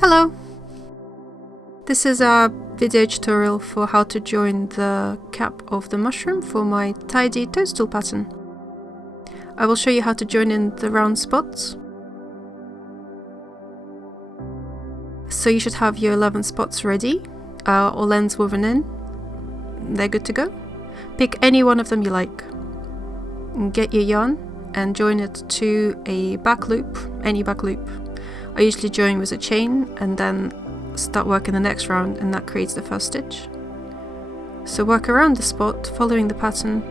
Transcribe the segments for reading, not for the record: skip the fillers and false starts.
Hello! This is a video tutorial for how to join the cap of the mushroom for my Tidy Toadstool pattern. I will show you how to join in the round spots. So you should have your 11 spots ready, all ends woven in. They're good to go. Pick any one of them you like. Get your yarn and join it to a back loop, any back loop. I usually join with a chain and then start working the next round, and that creates the first stitch. So work around the spot, following the pattern,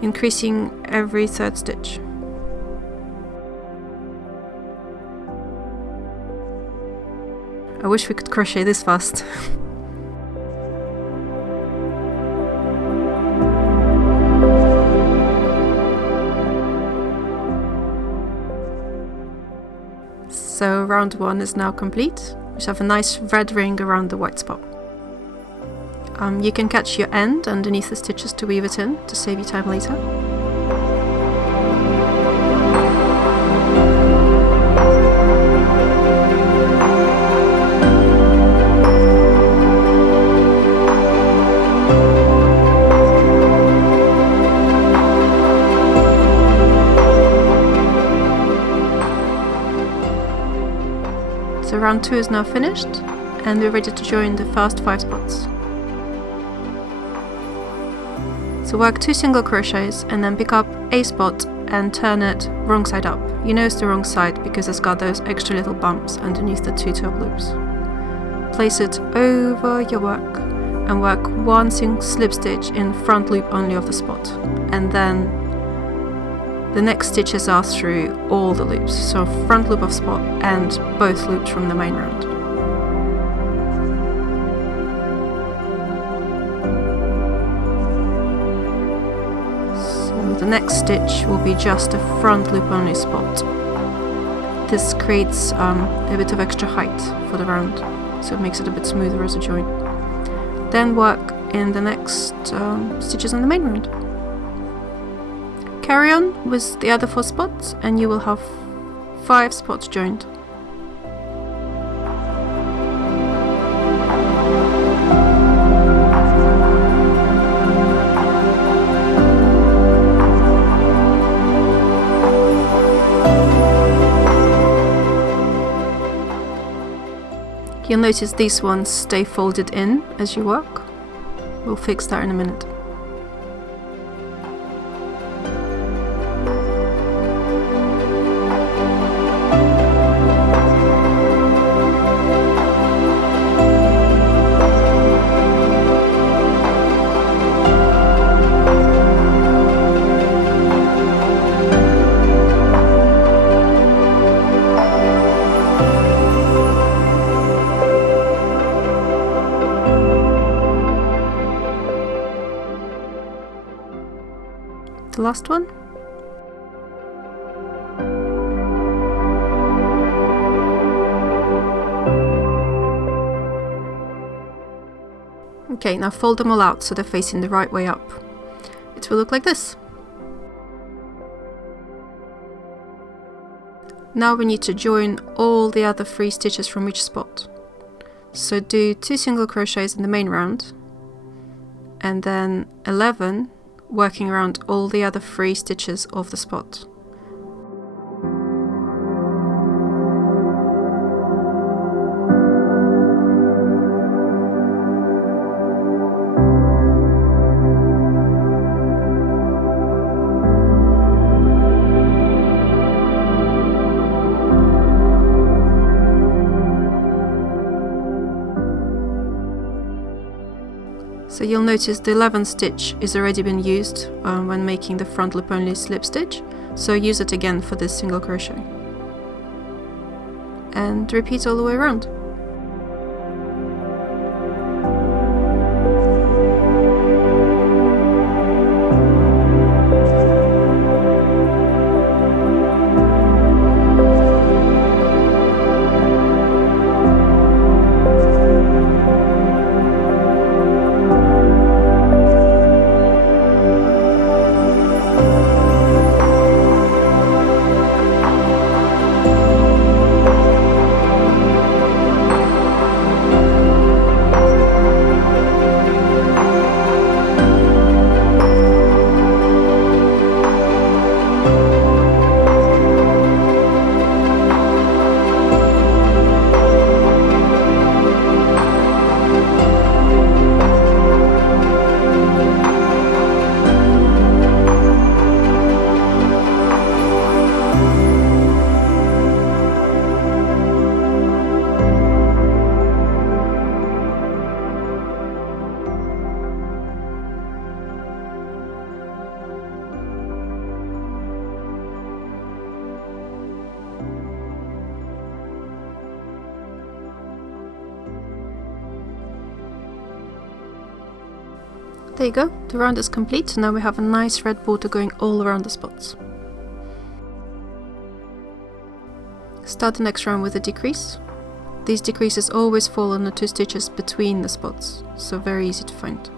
increasing every third stitch. I wish we could crochet this fast. So round 1 is now complete. We have a nice red ring around the white spot. You can catch your end underneath the stitches to weave it in, to save you time later. So round 2 is now finished, and we're ready to join the first 5 spots. So work 2 single crochets and then pick up a spot and turn it wrong side up. You know it's the wrong side because it's got those extra little bumps underneath the 2 top loops. Place it over your work and work 1 single slip stitch in front loop only of the spot, and then the next stitches are through all the loops, so front loop of spot and both loops from the main round. So the next stitch will be just a front loop only spot. This creates a bit of extra height for the round, so it makes it a bit smoother as a join. Then work in the next stitches on the main round. Carry on with the other 4 spots and you will have 5 spots joined. You'll notice these ones stay folded in as you work. We'll fix that in a minute. The last one. Okay, now fold them all out so they're facing the right way up. It will look like this. Now we need to join all the other 3 stitches from each spot. So do 2 single crochets in the main round, and then 11 working around all the other 3 stitches of the spot. So you'll notice the 11th stitch is already been used when making the front loop only slip stitch, so use it again for this single crochet. And repeat all the way around. There you go, the round is complete. Now we have a nice red border going all around the spots. Start the next round with a decrease. These decreases always fall on the 2 stitches between the spots, so very easy to find.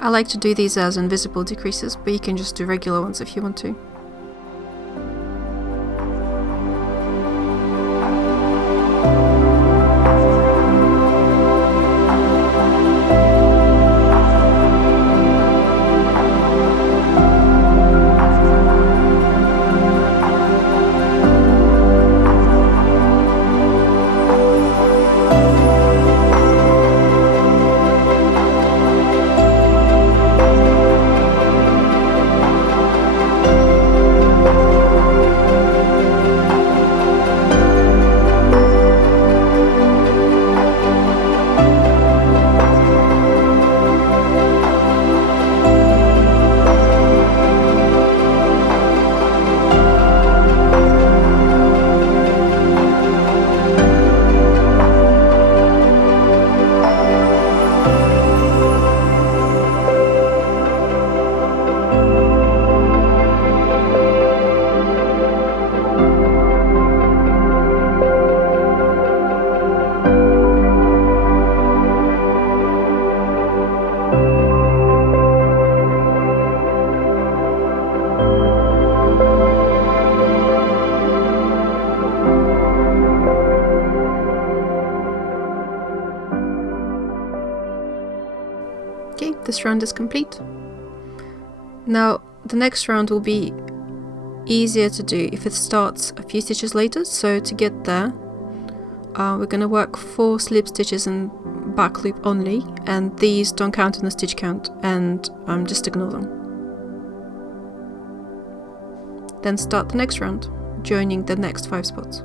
I like to do these as invisible decreases, but you can just do regular ones if you want to. Okay, this round is complete. Now the next round will be easier to do if it starts a few stitches later, so to get there we're going to work 4 slip stitches in back loop only, and these don't count in the stitch count, and just ignore them. Then start the next round, joining the next 5 spots.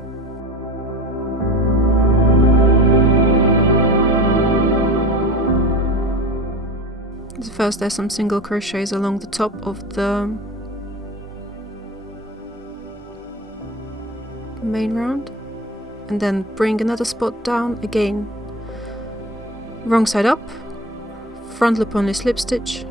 First there's some single crochets along the top of the main round, and then bring another spot down again, wrong side up, front loop only slip stitch,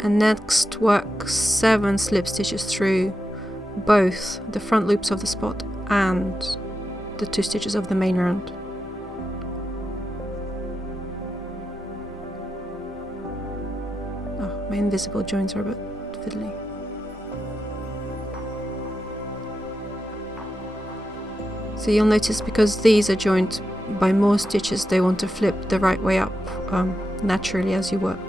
and next work 7 slip stitches through both the front loops of the spot and the 2 stitches of the main round. Oh, my invisible joints are a bit fiddly. So you'll notice, because these are joined by more stitches, they want to flip the right way up naturally as you work.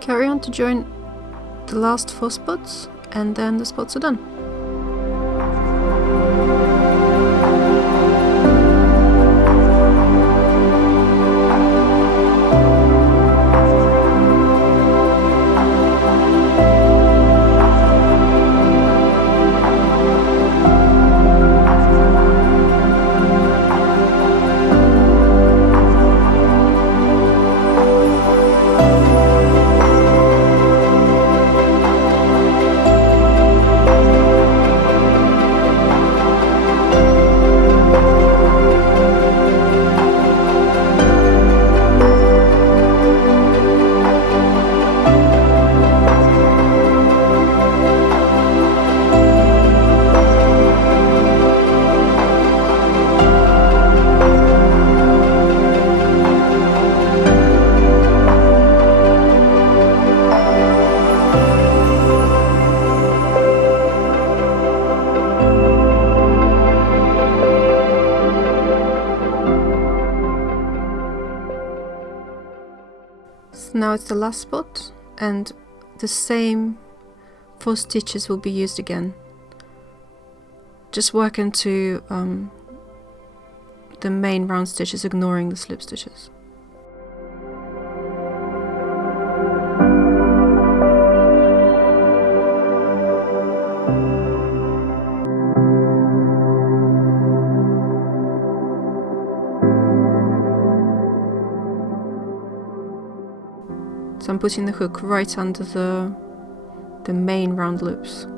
Carry on to join the last 4 spots, and then the spots are done. now it's the last spot, and the same 4 stitches will be used again. Just work into the main round stitches, ignoring the slip stitches. So I'm putting the hook right under the main round loops.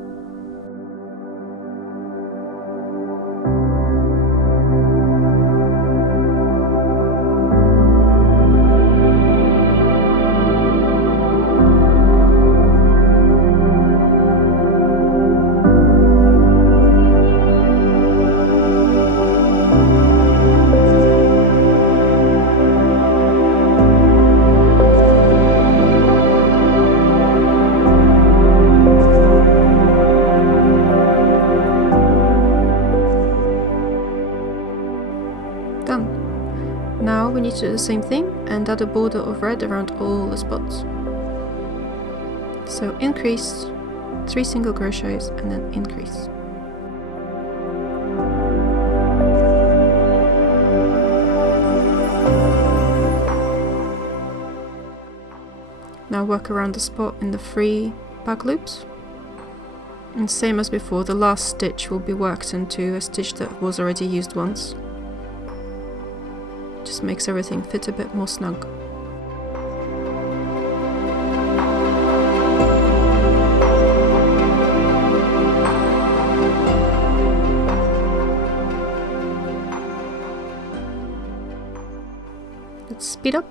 Now we need to do the same thing and add a border of red around all the spots. So increase, 3 single crochets and then increase. Now work around the spot in the 3 back loops. And same as before, the last stitch will be worked into a stitch that was already used once. Just makes everything fit a bit more snug. Let's speed up.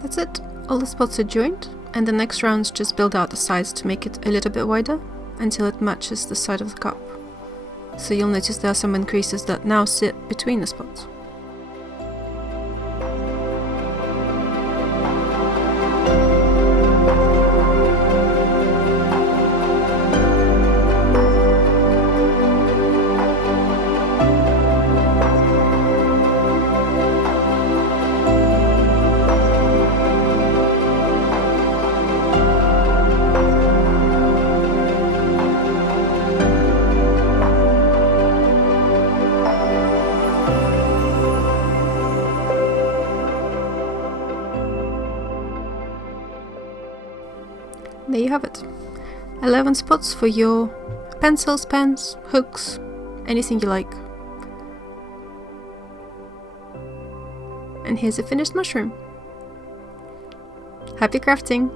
That's it, all the spots are joined, and the next rounds just build out the sides to make it a little bit wider until it matches the side of the cup. So you'll notice there are some increases that now sit between the spots. There you have it. 11 spots for your pencils, pens, hooks, anything you like. And here's a finished mushroom. Happy crafting!